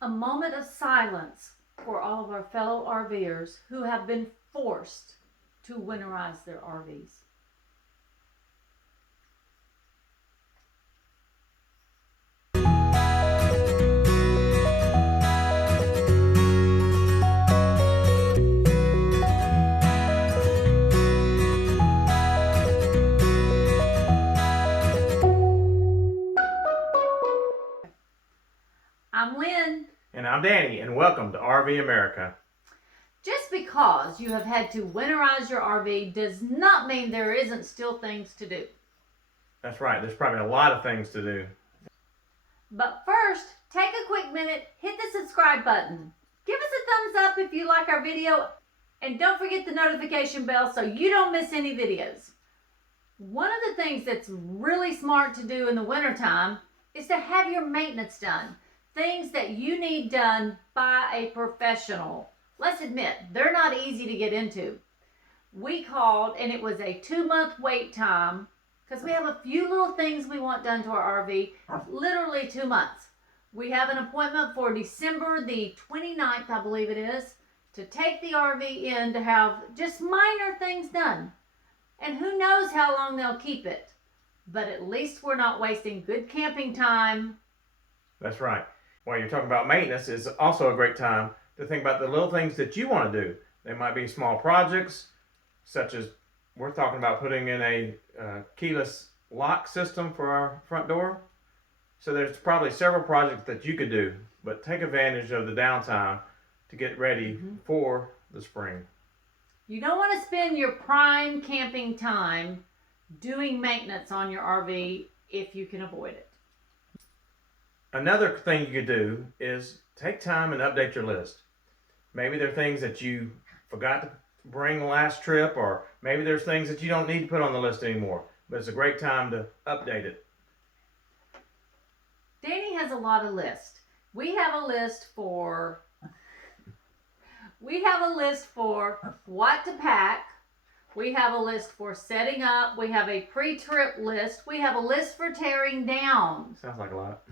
A moment of silence for all of our fellow RVers who have been forced to winterize their RVs. I'm Lynn. And I'm Danny, and welcome to RV America. Just because you have had to winterize your RV does not mean there isn't still things to do. That's right, there's probably a lot of things to do. But first, take a quick minute, hit the subscribe button. Give us a thumbs up if you like our video, and don't forget the notification bell so you don't miss any videos. One of the things that's really smart to do in the wintertime is to have your maintenance done. Things that you need done by a professional. Let's admit, they're not easy to get into. We called and it was a 2-month wait time because we have a few little things we want done to our RV, literally 2 months. We have an appointment for December the 29th, I believe it is, to take the RV in to have just minor things done. And who knows how long they'll keep it. But at least we're not wasting good camping time. That's right. While you're talking about maintenance, it's also a great time to think about the little things that you want to do. They might be small projects, such as we're talking about putting in a keyless lock system for our front door. So there's probably several projects that you could do, but take advantage of the downtime to get ready for the spring. You don't want to spend your prime camping time doing maintenance on your RV if you can avoid it. Another thing you could do is take time and update your list. Maybe there are things that you forgot to bring the last trip, or maybe there's things that you don't need to put on the list anymore, but it's a great time to update it. Danny has a lot of lists. We have a list for what to pack. We have a list for setting up. We have a pre-trip list. We have a list for tearing down. Sounds like a lot.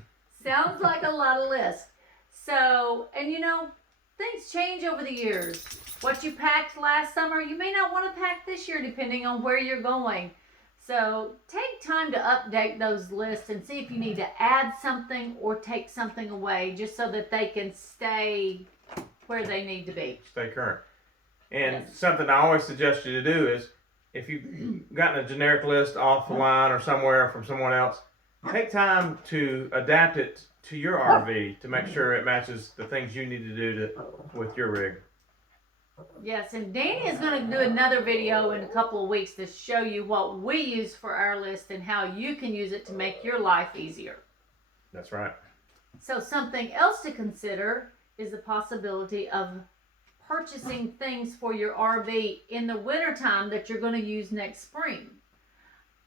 Sounds like a lot of lists. So, and you know, things change over the years. What you packed last summer, you may not want to pack this year depending on where you're going. So take time to update those lists and see if you need to add something or take something away just so that they can stay where they need to be. Stay current. And Yes. something I always suggest you to do is, if you've gotten a generic list off the line or somewhere from someone else, take time to adapt it to your RV to make sure it matches the things you need to do with your rig. Yes, and Danny is going to do another video in a couple of weeks to show you what we use for our list and how you can use it to make your life easier. That's right. So something else to consider is the possibility of purchasing things for your RV in the wintertime that you're going to use next spring.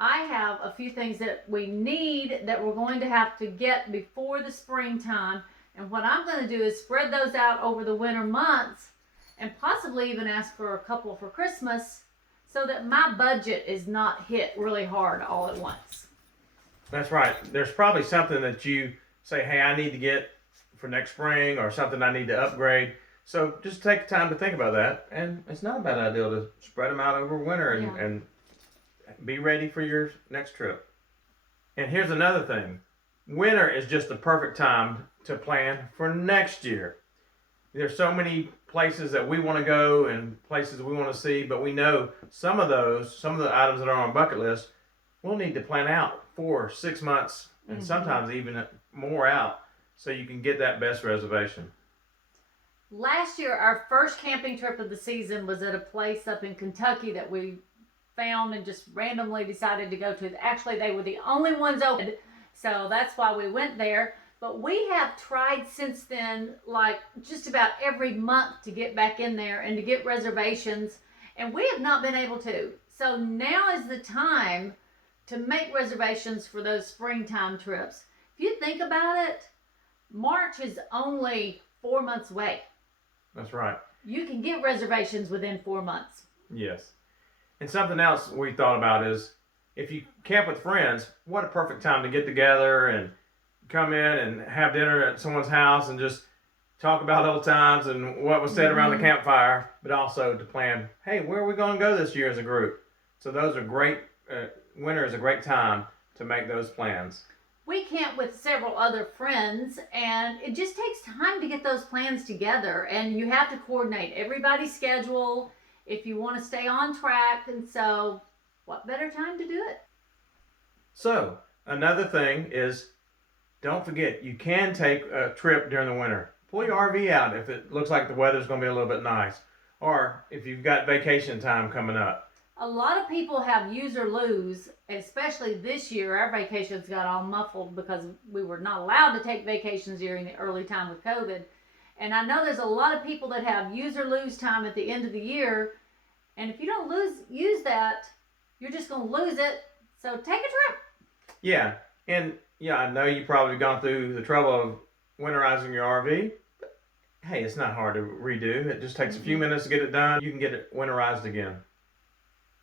I have a few things that we need that we're going to have to get before the springtime. And what I'm going to do is spread those out over the winter months and possibly even ask for a couple for Christmas so that my budget is not hit really hard all at once. That's right. There's probably something that you say, hey, I need to get for next spring, or something I need to upgrade. So just take time to think about that. And it's not a bad idea to spread them out over winter and be ready for your next trip. And here's another thing. Winter is just the perfect time to plan for next year. There's so many places that we want to go and places we want to see, but we know some of the items that are on our bucket list, we'll need to plan out 4 6 months and sometimes even more out so you can get that best reservation. Last year, our first camping trip of the season was at a place up in Kentucky that we found and just randomly decided to go to. Actually, they were the only ones open, so that's why we went there. But we have tried since then, like just about every month, to get back in there and to get reservations, and we have not been able to. So now is the time to make reservations for those springtime trips. If you think about it, March is only 4 months away. That's right. You can get reservations within 4 months. Yes. And something else we thought about is, if you camp with friends, what a perfect time to get together and come in and have dinner at someone's house and just talk about old times and what was said around the campfire, but also to plan, hey, where are we going to go this year as a group? So those are great. Winter is a great time to make those plans. We camp with several other friends, and it just takes time to get those plans together, and you have to coordinate everybody's schedule if you want to stay on track. And so what better time to do it? So another thing is, don't forget, you can take a trip during the winter. Pull your RV out if it looks like the weather's going to be a little bit nice, or if you've got vacation time coming up. A lot of people have use or lose, especially this year. Our vacations got all muffled because we were not allowed to take vacations during the early time with COVID. And I know there's a lot of people that have use or lose time at the end of the year. And if you don't use that, you're just going to lose it. So take a trip. Yeah, and yeah, I know you've probably gone through the trouble of winterizing your RV. But hey, it's not hard to redo. It just takes a few minutes to get it done. You can get it winterized again.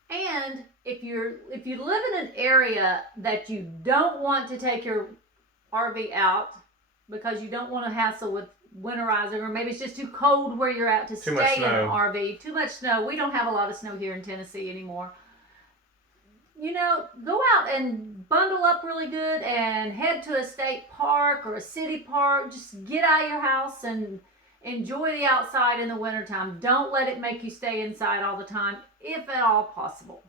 And if you live in an area that you don't want to take your RV out because you don't want to hassle with winterizing, or maybe it's just too cold where you're at to stay in an RV, too much snow. We don't have a lot of snow here in Tennessee anymore. You know, go out and bundle up really good and head to a state park or a city park. Just get out of your house and enjoy the outside in the wintertime. Don't let it make you stay inside all the time, if at all possible.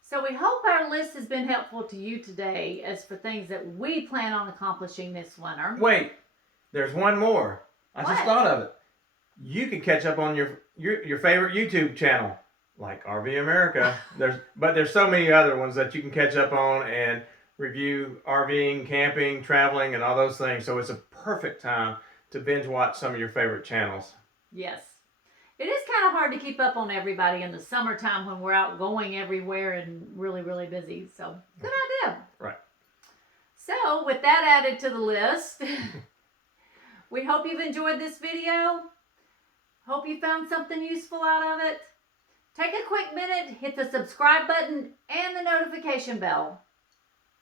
So we hope our list has been helpful to you today as for things that we plan on accomplishing this winter. Wait, there's one more. I What? just thought of it. You can catch up on your favorite YouTube channel, like RV America. There's so many other ones that you can catch up on and review RVing, camping, traveling, and all those things. So it's a perfect time to binge watch some of your favorite channels. Yes. It is kind of hard to keep up on everybody in the summertime when we're out going everywhere and really, really busy. So, good idea. Right. So, with that added to the list, we hope you've enjoyed this video. Hope you found something useful out of it. Take a quick minute, hit the subscribe button and the notification bell.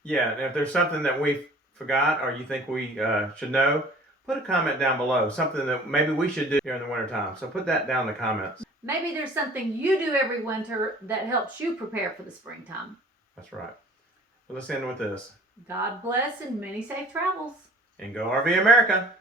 Yeah, and if there's something that we forgot or you think we should know, put a comment down below. Something that maybe we should do during the wintertime. So put that down in the comments. Maybe there's something you do every winter that helps you prepare for the springtime. That's right. Well, let's end with this. God bless and many safe travels. And go RV America.